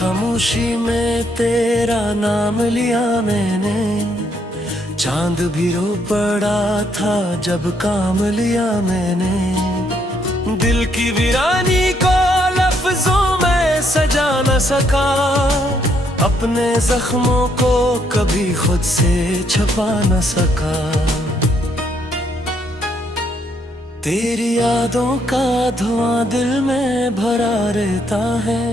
खामोशी में तेरा नाम लिया मैंने, चांद भी रो पड़ा था जब काम लिया मैंने। दिल की वीरानी को लफ्जों में सजा न सका, अपने जख्मों को कभी खुद से छुपा न सका। तेरी यादों का धुआं दिल में भरा रहता है,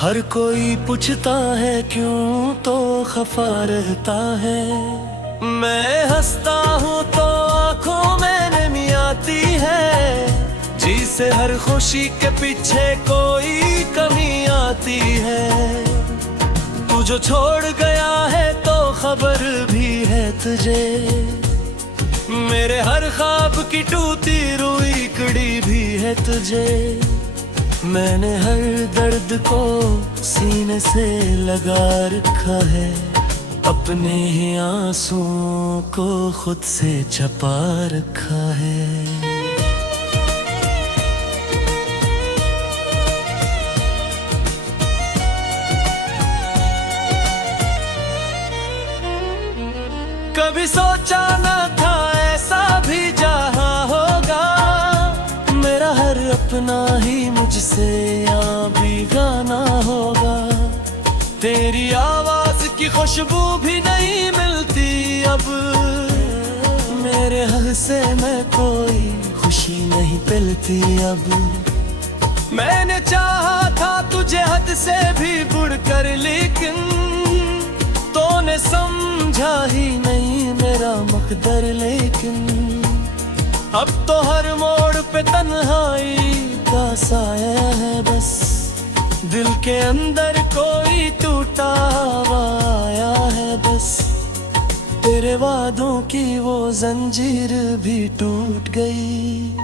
हर कोई पूछता है क्यों तो खफा रहता है। मैं हंसता हूँ तो आंखों में नमी आती है, जी से हर खुशी के पीछे कोई कमी आती है। तू जो छोड़ गया है तो खबर भी है तुझे, मेरे हर ख्वाब की टूटी रुई कड़ी भी है तुझे। मैंने हर दर्द को सीने से लगा रखा है, अपने ही आंसुओं को खुद से छुपा रखा है। कभी सोचा न था ऐसा भी जहां होगा, मेरा हर अपना ही मुझसे यहाँ भी गाना होगा। तेरी आवाज की खुशबू भी नहीं मिलती अब, मेरे हक से मैं कोई खुशी नहीं मिलती अब। मैंने चाहा था तुझे हद से भी बढ़कर, लेकिन तूने समझा ही नहीं मेरा मकदर। लेकिन अब तो हर मोड़ पे तन्हाई का साया है बस, दिल के अंदर कोई टूटा हुआ आया है बस। तेरे वादों की वो जंजीर भी टूट गई,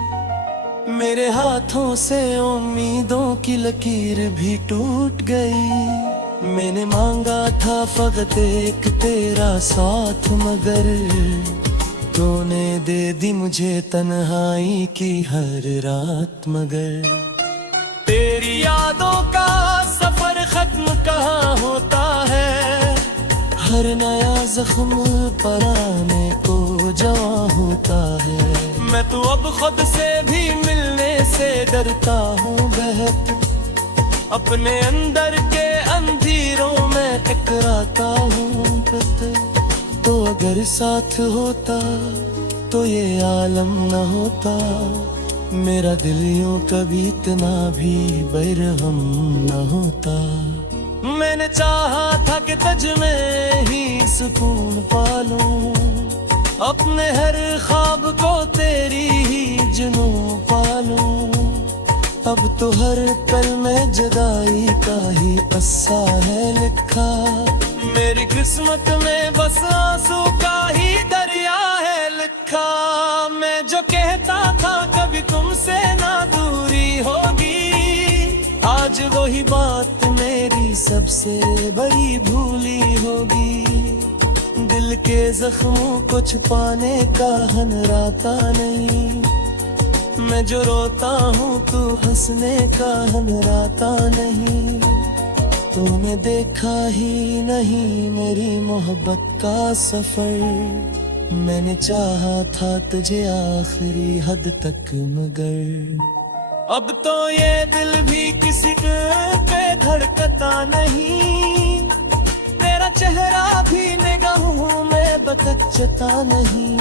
मेरे हाथों से उम्मीदों की लकीर भी टूट गई। मैंने मांगा था फकत एक तेरा साथ, मगर तूने दे दी मुझे तन्हाई की हर रात। मगर तेरी यादों का सफर खत्म कहाँ होता है, हर नया जख्म पराने को जवा होता है। मैं तो अब खुद से भी मिलने से डरता हूँ बहक, अपने अंदर के अंधेरों में टकराता हूँ। तो अगर साथ होता तो ये आलम न होता, मेरा दिल यूं कभी इतना भी बेरहम न होता। मैंने चाहा था कि तुझ में ही सुकून पालूं, अपने हर ख्वाब को तेरी ही जुनून पालूं। अब तो हर पल में जुदाई का ही किस्सा है लिखा, मेरी किस्मत में बस आंसू का ही दरिया है लिखा। मैं जो कहता था कभी तुमसे ना दूरी होगी, आज वही बात मेरी सबसे बड़ी भूली होगी। दिल के जख्मों को छुपाने का हनराता नहीं, मैं जो रोता हूँ तू हंसने का हनराता नहीं। तूने देखा ही नहीं मेरी मोहब्बत का सफर, मैंने चाहा था तुझे आखिरी हद तक, मगर अब तो ये दिल भी किसी पे धड़कता नहीं। तेरा चेहरा भी निगाहों में बकचता नहीं,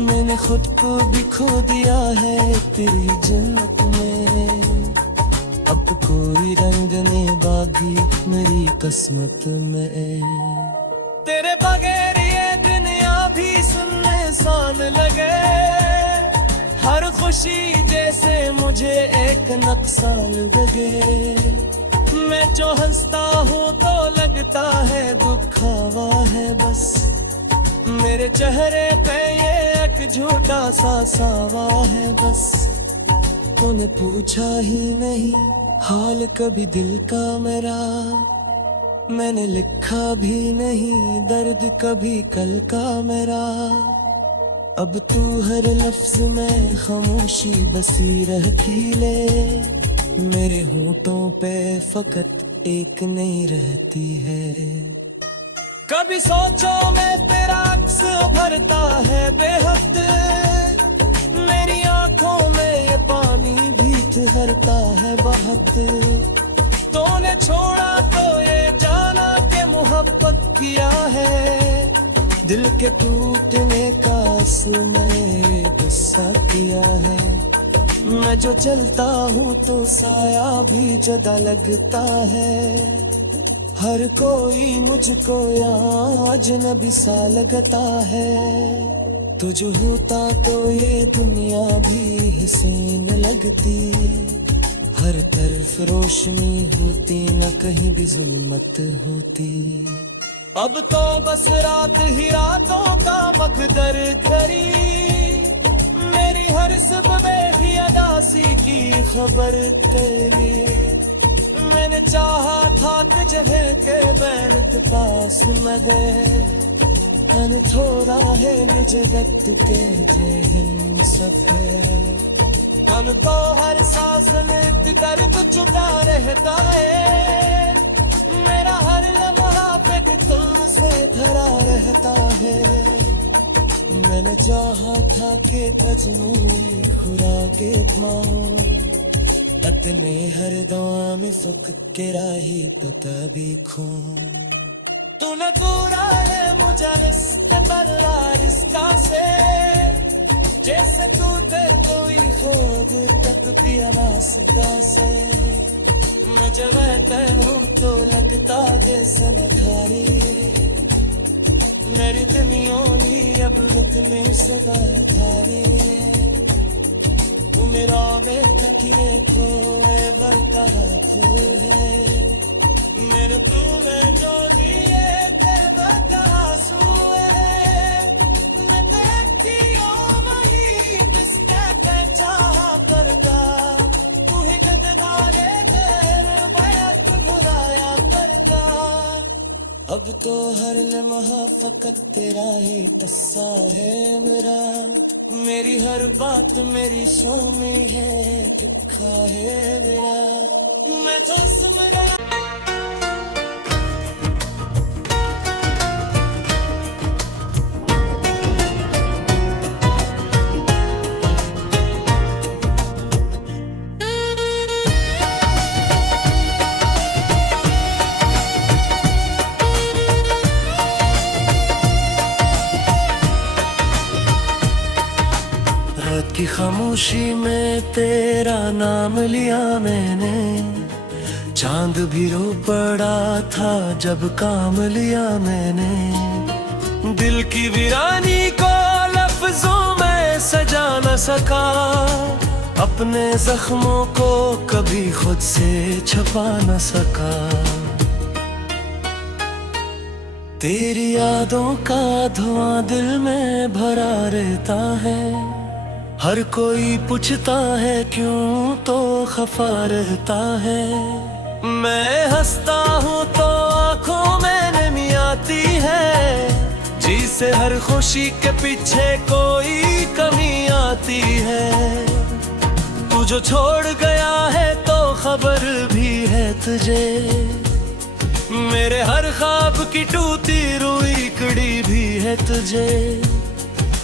मैंने खुद को भी खो दिया है तेरी जन्नत में। अब कोई रंग ने बागी मेरी किस्मत में, तेरे बगैर ये दुनिया भी सुनसान लगे। हर खुशी जैसे मुझे एक नक्शा लगे, मैं जो हंसता हूँ तो लगता है दुखावा है बस। मेरे चेहरे पे ये एक झूठा सा सावा है बस। तूने पूछा ही नहीं हाल कभी दिल का मेरा, मैंने लिखा भी नहीं दर्द कभी कल का मेरा। अब तू हर लफ्ज में खामोशी बसी रखी ले, मेरे होठों पे फकत एक नहीं रहती है। कभी सोचो मैं तेरा अक्स भरता है बेहद, मेरी आंखों में ये पानी भी ठहरता है बहुत। तूने छोड़ा तो ये जाना के मोहब्बत किया है, दिल के टूटने का मैं गुस्सा किया है। मैं जो चलता हूँ तो साया भी जुदा लगता है, हर कोई मुझको यहाँ अजनबी सा लगता है। तुझ होता तो ये दुनिया भी हसीन लगती, हर तरफ रोशनी होती न कहीं भी जुल्मत होती। अब तो बस रात ही रातों का मकदर करी, मेरी हर सुबह भी अदासी की खबर तेरी। मैंने चाहा था कि जगह के बैठ पास न गए, अन थोड़ा है जगत के जहन सफेद। अन तो हर सांस में दर्द छुपा रहता है, मेरा हर लम्हा पे तुमसे भरा रहता है। मैंने चाहा था कि मजनूनी खुराके पाऊं, अपने हर दवा में सुख के राही तो कभी खो। तूने पूरा है मुझे रिश्ते पर रिश्ता से, जैसे तू थे कोई खोद तक भी रास्ता से। मैं जब रहता हूँ तो लगता जैसे नखारी, मेरी दुनियोनी अब रुक में सदा धारी। मेरा बेतकिए तो बरकरार है, मेरे तुम्हें जो दिए थे बरकरार है। मैं देखती हूँ वही जिसके पे चाहा करता, तू ही गंदगारे तेरे बैत बुराया करता। अब तो हर लम्हा फकत तेरा ही किस्सा है मेरा, मेरी हर बात मेरी सो में है लिखा है मेरा। मैं तो सुमरा की खामोशी में तेरा नाम लिया मैंने, चांद भी रो पड़ा था जब काम लिया मैंने। दिल की वीरानी को लफ्जों में सजा न सका, अपने जख्मों को कभी खुद से छुपा न सका। तेरी यादों का धुआं दिल में भरा रहता है, हर कोई पूछता है क्यों तो खफा रहता है। मैं हंसता हूँ तो आंखों में नमी आती है, जी से हर खुशी के पीछे कोई कमी आती है। तू जो छोड़ गया है तो खबर भी है तुझे, मेरे हर ख्वाब की टूटी रुई कड़ी भी है तुझे।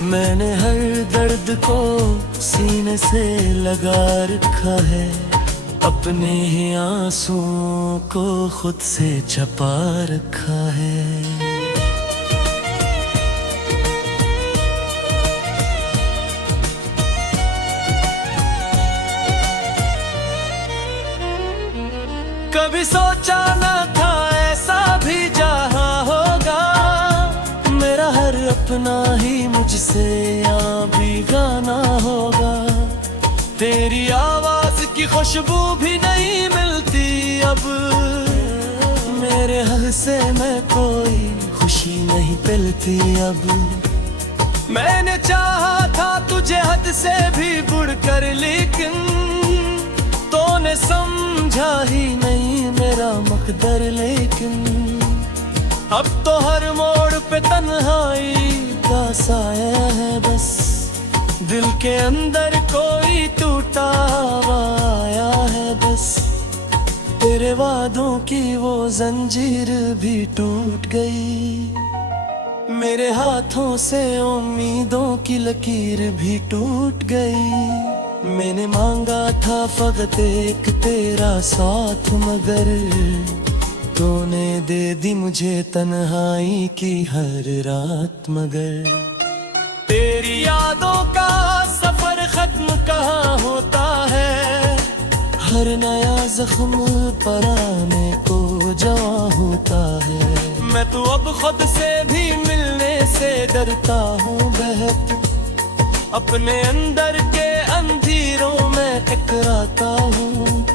मैंने हर दर्द को सीने से लगा रखा है, अपने ही आंसुओं को खुद से छुपा रखा है। कभी सोचा न था ऐसा भी जहां होगा, मेरा हर अपना ही मुझसे यहाँ भी गाना होगा। तेरी आवाज की खुशबू भी नहीं मिलती अब, मेरे हक से मैं कोई खुशी नहीं मिलती अब। मैंने चाहा था तुझे हद से भी बढ़कर, लेकिन तूने समझा ही नहीं मेरा मकदर। लेकिन अब तो हर मोड़ पे तन्हाई का साया है बस, दिल के अंदर कोई टूटा हुआ आया है बस। तेरे मेरे वादों की वो जंजीर भी टूट गई, मेरे हाथों से उम्मीदों की लकीर भी टूट गई। मैंने मांगा था फकत एक तेरा साथ, मगर तूने दे दी मुझे तन्हाई की हर रात। मगर तेरी यादों का सफर खत्म कहाँ होता है, हर नया जख्म पराने को जवा होता है। मैं तो अब खुद से भी मिलने से डरता हूँ बहत, अपने अंदर के अंधेरों में टकराता हूँ।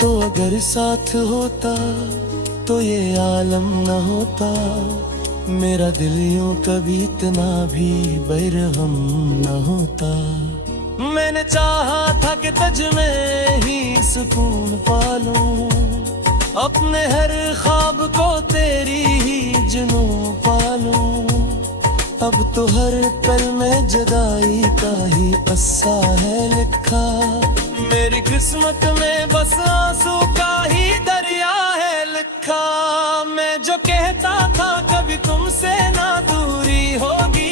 तो अगर साथ होता तो ये आलम न होता, मेरा दिल यूं कभी इतना भी बेरहम न होता। मैंने चाहा था कि तुझ में ही सुकून पालूं, अपने हर ख्वाब को तेरी ही जुनून पालूं। अब तो हर पल में जुदाई का ही अस्सा है लिखा, मेरी किस्मत में बस आंसू का ही दरिया है लिखा। मैं जो कहता था कभी तुमसे ना दूरी होगी,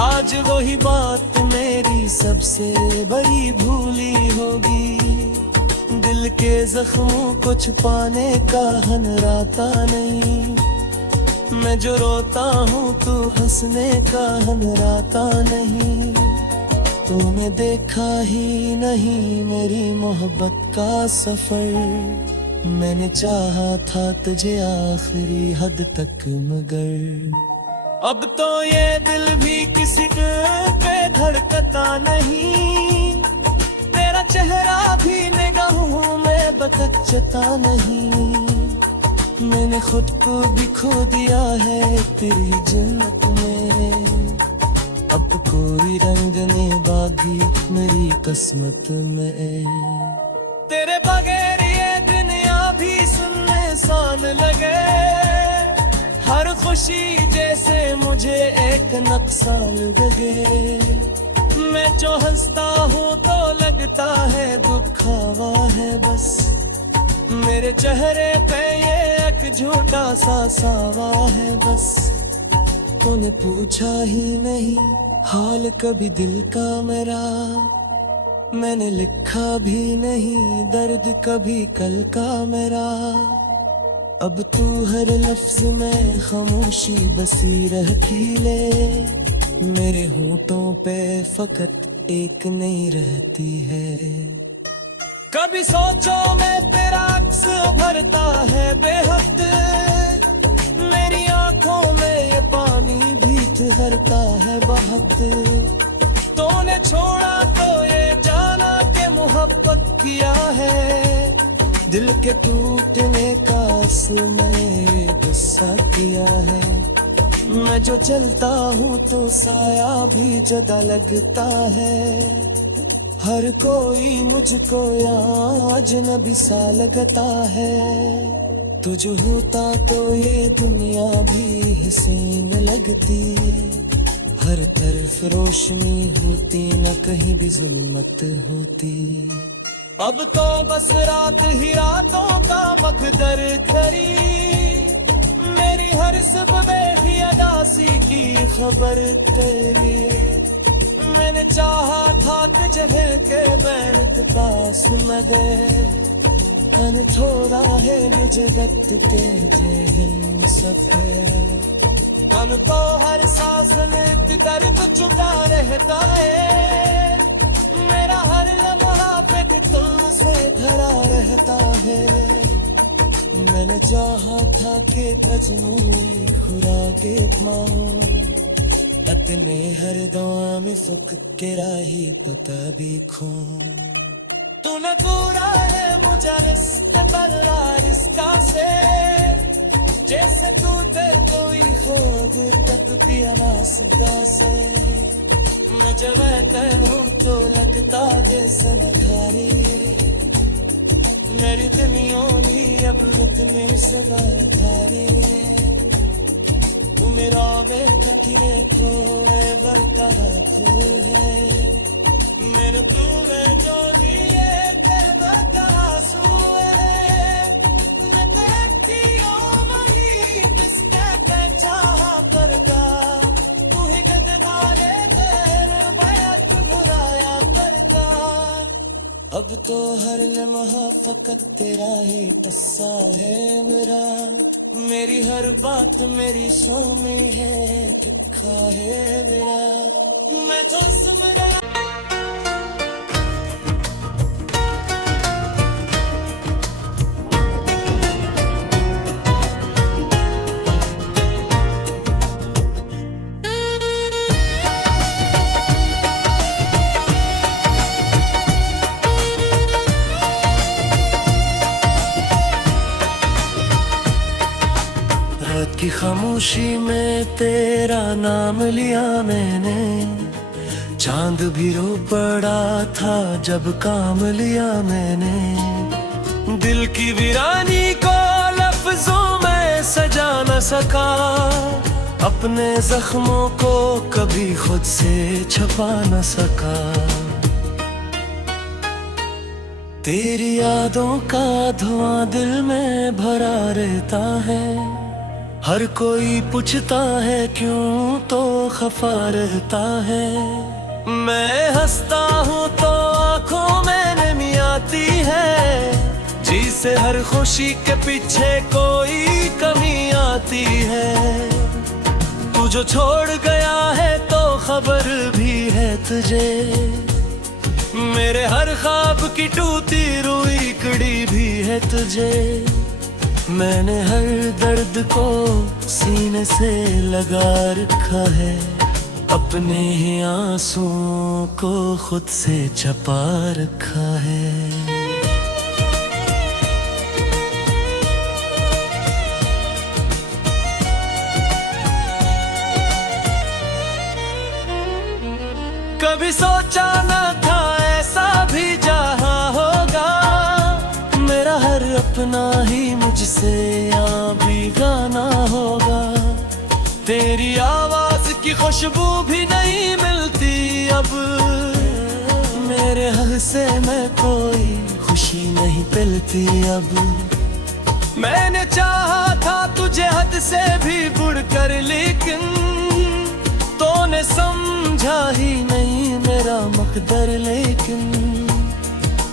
आज वही बात मेरी सबसे बड़ी भूली होगी। दिल के जख्मों को छुपाने का हनराता नहीं, मैं जो रोता हूँ तू हंसने का हनराता नहीं। तूने देखा ही नहीं मेरी मोहब्बत का सफर, मैंने चाहा था तुझे आखिरी हद तक, मगर अब तो ये दिल भी किसी पे धड़कता नहीं, तेरा चेहरा भी निगाहों में बकचता नहीं। मैंने खुद को भी खो दिया है तेरी जन्नत में, अब कोई रंग ने बागी मेरी किस्मत में। तेरे बगैर ये दुनिया भी सुनने सान लगे, हर खुशी जैसे मुझे एक नक्साल लगे। मैं जो हंसता हूँ तो लगता है दुखावा है बस, मेरे चेहरे पे ये एक झूठा सा सावा है बस। तूने पूछा ही नहीं हाल कभी दिल का मेरा, मैंने लिखा भी नहीं दर्द कभी कल का मेरा। अब तू हर लफ्ज में खामोशी बसी रहती ले, मेरे होठों पे फकत एक नहीं रहती है। कभी सोचो मैं तेरा अक्स भरता है बेहद, मेरी आंखों में ये पानी भी ठहरता है बहुत। तूने छोड़ा तो ये जाना के मोहब्बत किया है, दिल के टूटने का असर मैंने गुस्सा किया है। मैं जो चलता हूँ तो साया भी जुदा लगता है, हर कोई मुझको यहाँ अजनबी सा लगता है। तू जो होता तो ये दुनिया भी हसीन लगती, हर तरफ रोशनी होती न कहीं भी जुल्मत होती। अब तो बस रात ही रातों का मकदर खरी, मेरी हर सुबह भी अदासी की खबर तेरी। मैंने चाहा था तुझे के बैरत पास मगे, अन थोड़ा है जगत के जहन सफेद। अन तो हर सांस में दर्द जुदा रहता है, मेरा हर लम्हा पे तुमसे भरा रहता है। मैंने चाहा था कि मजनूनी खुराके पाऊं, अपने हर दुआ में फुकरा ही पता भी खो। तूने पूरा है मुझे रिश्ते पर रिश्ता से, जैसे टूटे कोई खोद तक दिया रास्ता से। मैं जब कहूँ तो लगता जैसे नखारी, मेरी दुनियोली अब में सदा धारी। तू मेरा बेखतरे तो बरकरार है, मेरे तू में जो दिए के बकासू है। अब तो हर लम्हा फकत तेरा ही किस्सा है मेरा। मेरी हर बात मेरी स्वामी है, लिखा है मेरा। मैं तो समझ गया। रात की खामोशी में तेरा नाम लिया मैंने, चांद भी रो पड़ा था जब काम लिया मैंने। दिल की वीरानी को लफ्जों में सजा न सका, अपने जख्मों को कभी खुद से छुपा न सका। तेरी यादों का धुआं दिल में भरा रहता है, हर कोई पूछता है क्यों तो खफा रहता है। मैं हंसता हूँ तो आंखों में नमी आती है, जी से हर खुशी के पीछे कोई कमी आती है। तू जो छोड़ गया है तो खबर भी है तुझे, मेरे हर ख्वाब की टूटी रुई कड़ी भी है तुझे। मैंने हर दर्द को सीने से लगा रखा है, अपने ही आंसुओं को खुद से छुपा रखा है। कभी सोचा न था ऐसा भी जहां होगा, मेरा हर अपना ही मुझसे यहाँ भी गाना होगा। तेरी आवाज की खुशबू भी नहीं मिलती अब, मेरे हक से मैं कोई खुशी नहीं पिलती अब। मैंने चाहा था तुझे हद से भी बढ़कर, लेकिन तूने समझा ही नहीं मेरा मकदर। लेकिन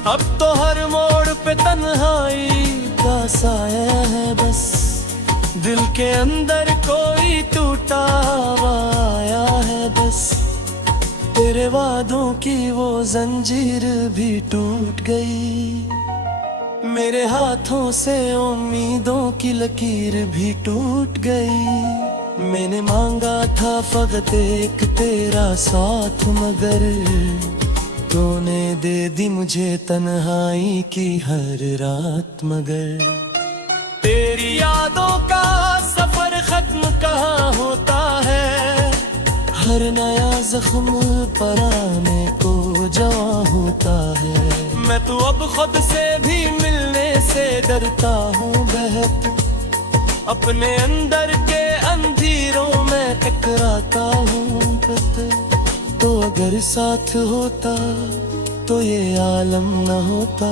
अब तो हर मोड़ पे तन्हाई का साया है बस, दिल के अंदर कोई टूटा हुआ आया है बस। तेरे वादों की वो जंजीर भी टूट गई, मेरे हाथों से उम्मीदों की लकीर भी टूट गई। मैंने मांगा था फकत एक तेरा साथ, मगर तूने दे दी मुझे तन्हाई की हर रात। मगर तेरी यादों का सफर खत्म कहाँ होता है, हर नया जख्म पराने को जवां होता है। मैं तो अब खुद से भी मिलने से डरता हूँ बहक, अपने अंदर के अंधेरों में टकराता हूँ। तो अगर साथ होता तो ये आलम न होता,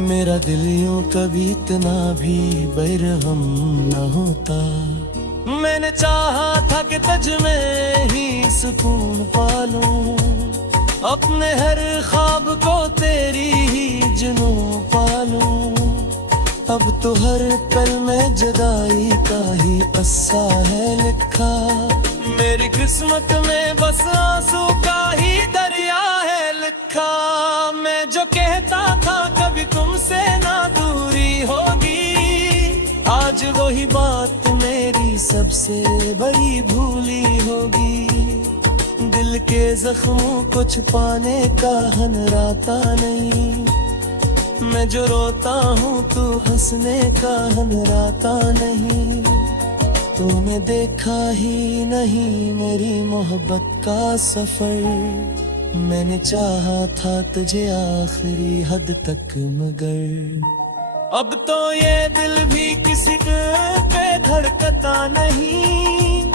मेरा दिल यूं कभी इतना भी बेरहम न होता। मैंने चाहा था कि तुझ में ही सुकून पालूं, अपने हर ख्वाब को तेरी ही जुनून पालूं। अब तो हर पल में जुदाई का ही किस्सा है लिखा, मेरी किस्मत में बस आंसू का ही दरिया है लिखा। मैं जो कहता था कभी तुमसे ना दूरी होगी, आज वही बात मेरी सबसे बड़ी भूली होगी। दिल के जख्मों को छुपाने का हनराता नहीं, मैं जो रोता हूँ तू हंसने का हनराता नहीं। तूने देखा ही नहीं मेरी मोहब्बत का सफर, मैंने चाहा था तुझे आखिरी हद तक मगर। अब तो ये दिल भी किसी पे धड़कता नहीं,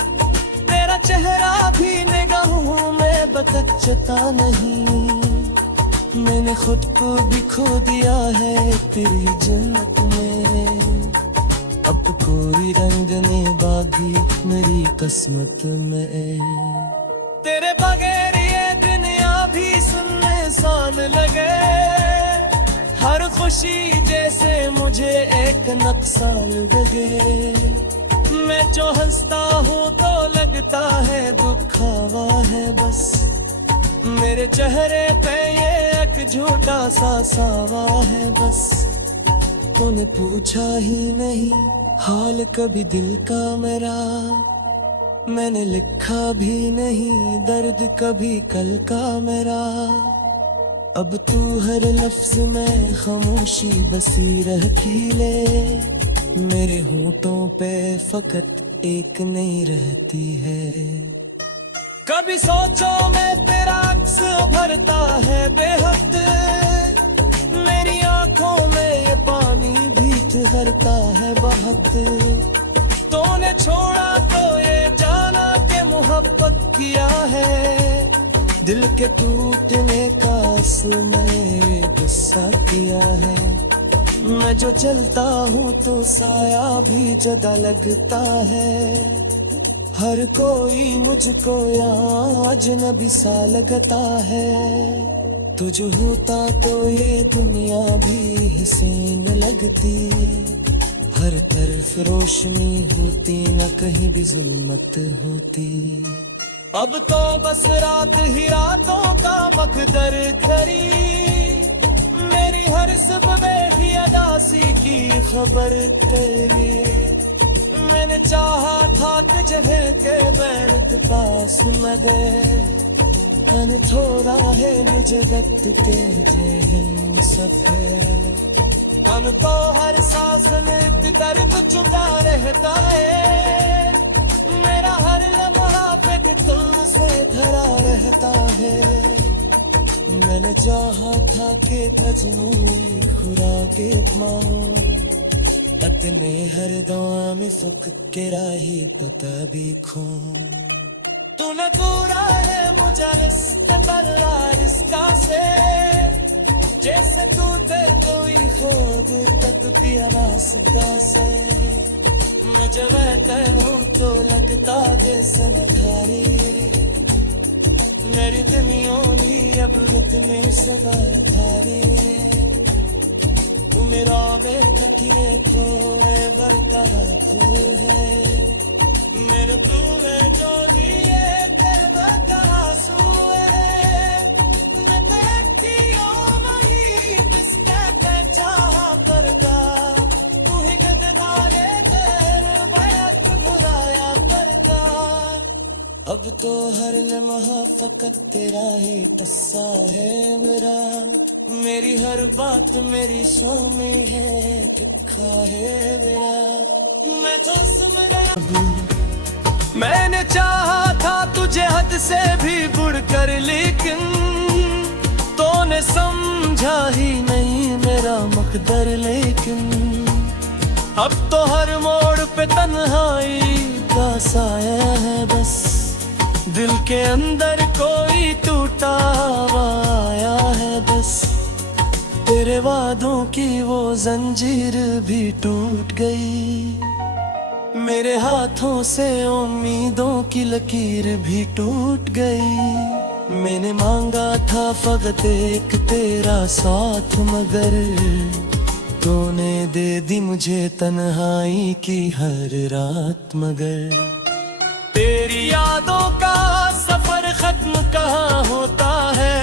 तेरा चेहरा भी निगाहों में बतकता नहीं। मैंने खुद को भी खो दिया है तेरी जन्नत में, अब कोई रंग ने बागी मेरी किस्मत में। तेरे बगैर ये दुनिया भी सुनने एहसान लगे। हर खुशी जैसे मुझे एक नक्साल लगे। मैं जो हंसता हूँ तो लगता है दुखावा है बस। मेरे चेहरे पे ये एक झूठा सा सावा है बस। तूने पूछा ही नहीं हाल कभी दिल का मेरा। मैंने लिखा भी नहीं दर्द कभी कल का मेरा। अब तू हर लफ्ज में खामोशी बसी रखी ले। मेरे होठों पे फकत एक नहीं रहती है। कभी सोचो मैं तेरा अक्स भरता है बेहद। मेरी आंखों में ये पानी भीत भरता है बहुत। तूने छोड़ा तो ये जाना के मोहब्बत किया है। दिल के टूटने का मैं गुस्सा किया है। मैं जो चलता हूँ तो साया भी जुदा लगता है। हर कोई मुझको यहाँ अजनबी सा लगता है। तुझ होता तो ये दुनिया भी हसीन लगती। हर तरफ रोशनी होती न कहीं भी जुल्मत होती। अब तो बस रात ही रातों का मकदर खरी। मेरी हर सुबह की अदासी की खबर तेरी। मैंने चाहा था कि जगह के बैठ पास मदे। मन थोड़ा है जगत के जहन सफेद। मन तो हर सांस में दर्द चुका रहता है। मेरा हर लम्हा पे तुमसे भरा रहता है। मैंने चाहा था कि मजनू खुराके पाऊं। अपने हर दुआ में फकरा ही पता भी खो। तूने पूरा है मुझे रिश्ते पर रिश्ता से। जैसे तू थे कोई खुद तक पिया रास्ता से। मैं जब कहूँ तो लगता जैसे नखारी। मेरी दुनिया अब में सदा भारी। तू मेरा बेतकिए तो मैं बरकरार है। मेरे तू में जो दिए थे बकासू है। मैं देखती हूँ नहीं किसके पे चाहा करता। तू ही गद्दारे तेरे बैत बुराया करता। अब तो हर लम्हा फकत तेरा ही तस्सा है मेरा। मेरी हर बात मेरी स्वामी है तिखा है मेरा। मैं तो सुमरा। मैंने चाहा था तुझे हद से भी बढ़कर लेकिन तूने समझा ही नहीं मेरा मकदर। लेकिन अब तो हर मोड़ पे तन्हाई का साया है बस। दिल के अंदर कोई टूटा हुआ आया है बस। तेरे वादों की वो जंजीर भी टूट गई। मेरे हाथों से उम्मीदों की लकीर भी टूट गई। मैंने मांगा था फकत एक तेरा साथ मगर तूने दे दी मुझे तन्हाई की हर रात। मगर तेरी यादों का सफर खत्म कहाँ होता है।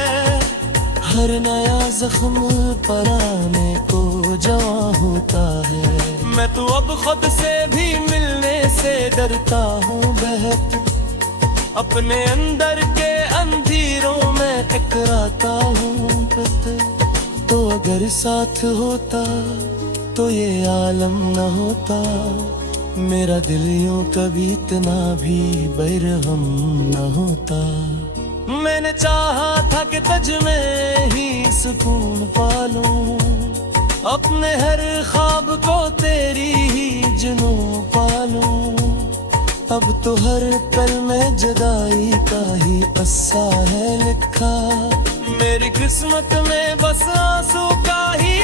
हर नया जख्म पराने को जवा होता है। मैं तो अब खुद से भी मिलने से डरता हूँ बहक। अपने अंदर के अंधेरों में टकराता हूँ तो अगर साथ होता तो ये आलम न होता। मेरा दिल यूं कभी इतना भी बेरहम न होता। मैंने चाहा था कि तुझ में ही सुकून पालूं। अपने हर ख्वाब को तेरी ही जुनून पालूं। अब तो हर पल में जुदाई का ही किस्सा है लिखा। मेरी किस्मत में बस आंसू का ही